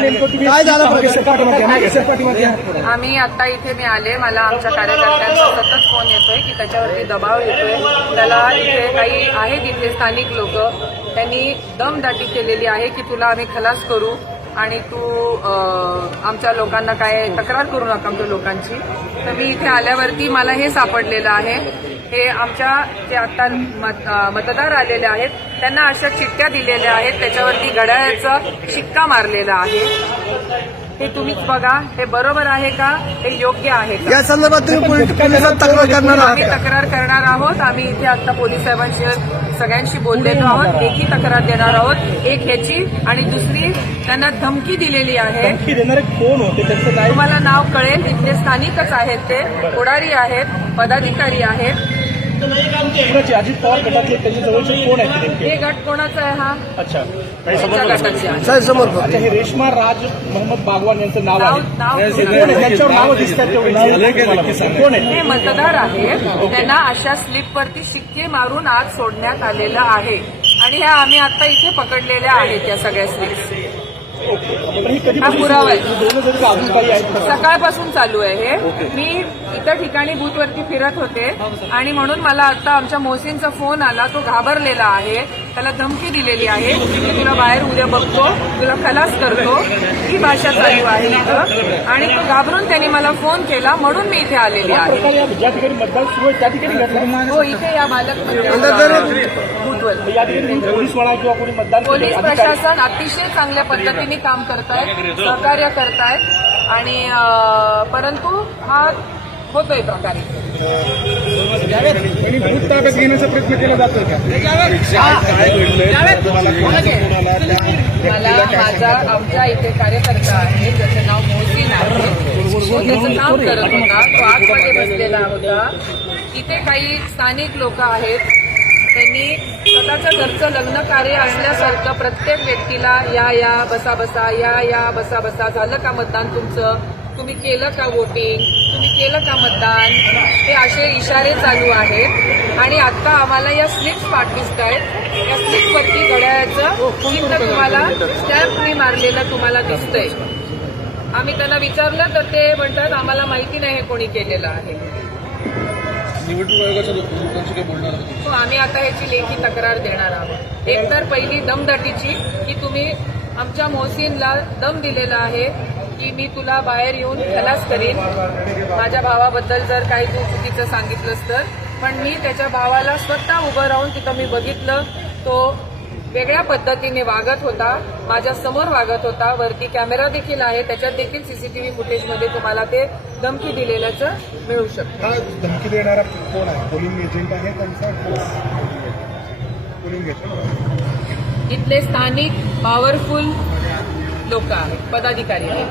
काय झालं आम्ही आता इथे मी आले मला आमच्या कार्यकर्त्यांचा सतत फोन येतोय की त्याच्यावरती दबाव येतोय. त्याला इथे काही आहेत इथे स्थानिक लोक. त्यांनी दमदाटी केलेली आहे की तुला आम्ही खलास करू. आणि तू आमच्या लोकांना काय तक्रार करू नका आमच्या लोकांची. तर मी इथे आल्यावरती मला हे सापडलेलं आहे. हे आमच्या जे आता मत- मतदार आलेले आहेत त्यांना अशा चिठ्ठ्या दिलेल्या आहेत. त्याच्यावरती घड्याळाचा शिक्का मारलेला आहे. हे तुम्हीच बघा. हे बरोबर आहे का? हे योग्य आहे का? या संदर्भात? तक्रार करणार आहोत. आम्ही इथे आता पोलीस साहेबांशी सगळ्यांशी बोललेलो आहोत एकही तक्रार देणार आहोत एक ह्याची आणि दुसरी त्यांना धमकी दिलेली आहे. देणारे कोण होते? त्यांचं काय? तुम्हाला नाव कळेल इथले स्थानिकच आहेत ते पुढारी आहेत पदाधिकारी आहेत. अजित पवार गटातले त्यांच्या जवळचे कोण आहेत नेमके? हे गट कोणाचा आहे हा? अच्छा. त्यांच्या गटाचे आहे. अच्छा हे रेश्मा राज मोहम्मद बागवान यांचं नाव नाव- आहे. नाव कोण आहे? त्याच्यावर नावं दिसतात तेवढे. कोण आहे? हे मतदार आहेत. त्यांना अशा स्लिपवरती शिक्के मारून आत सोडण्यात आलेलं आहे. आणि ह्या आम्ही आता इथे पकडलेल्या आहेत या सगळ्या स्लिप्स. ही हा पुरावा आहे. सकाळपासून चालू आहे हे. मी इतर ठिकाणी बूथवरती फिरत होते आणि म्हणून मला आता आमच्या मोहसिनचा फोन आला. तो घाबरलेला आहे. त्याला धमकी दिलेली आहे. की तुला बाहेर उद्या बघतो. तुला खलास करतो. ही भाषा चालू आहे इथं. आणि तो घाबरून त्यांनी मला फोन केला. म्हणून मी इथे आलेली आहे. हो इथे या बालक पोलीस प्रशासन अतिशय चांगल्या पद्धतीने काम करतायत सहकार्य करतायत आणि परंतु हा होतोय प्रकार ताब्यात घेण्याचा प्रयत्न केला जातोय मला माझा आमच्या इथे कार्यकर्ता आहे ज्याचं नाव मोहसीन आहे. तो त्याचं काम करत होता. तो आतमध्ये बसलेला होता. इथे काही स्थानिक लोक आहेत. त्यांनी स्वतःचं घरचं लग्न कार्य असल्यासारखं प्रत्येक व्यक्तीला या या बसा बसा या या बसा बसा झालं का मतदान तुमचं? तुम्ही केलं का वोटिंग तुम्ही केलं का मतदान? हे असे इशारे चालू आहेत. आणि आता आम्हाला या स्लिप्स पाठवित आहेत. या स्लिपवरती घड्याळाचं चिन्ह तुम्हाला स्टॅम्पने मारलेलं तुम्हाला दिसतंय. आम्ही त्यांना विचारलं तर ते म्हणतात आम्हाला माहिती नाही हे कोणी केलेलं आहे. निवडणूक आयोगाच्या लोकांशी काही बोलणार आहोत हो आम्ही आता ह्याची लेखी तक्रार देणार आहोत. एक तर पहिली दमदाटीची की तुम्ही आमच्या मोहसिनला दम दिलेला आहे की मी तुला बाहेर येऊन खलास करीन. माझ्या भावाबद्दल जर काही तू चुकीचं सांगितलंस तर. पण मी त्याच्या भावाला स्वतः उभं राहून तिथं मी बघितलं तो वेगळ्या पद्धतीने वागत होता माझ्यासमोर वागत होता वरती कॅमेरा देखील आहे त्याच्यात देखील सीसीटीव्ही फुटेजमध्ये तुम्हाला ते धमकी दिलेल्याचं मिळू शकतं. हा धमकी देणारा कोण आहे? पोलिंग एजंट आहे त्यांचा? इथले स्थानिक पॉवरफुल लोक आहेत पदाधिकारी आहेत.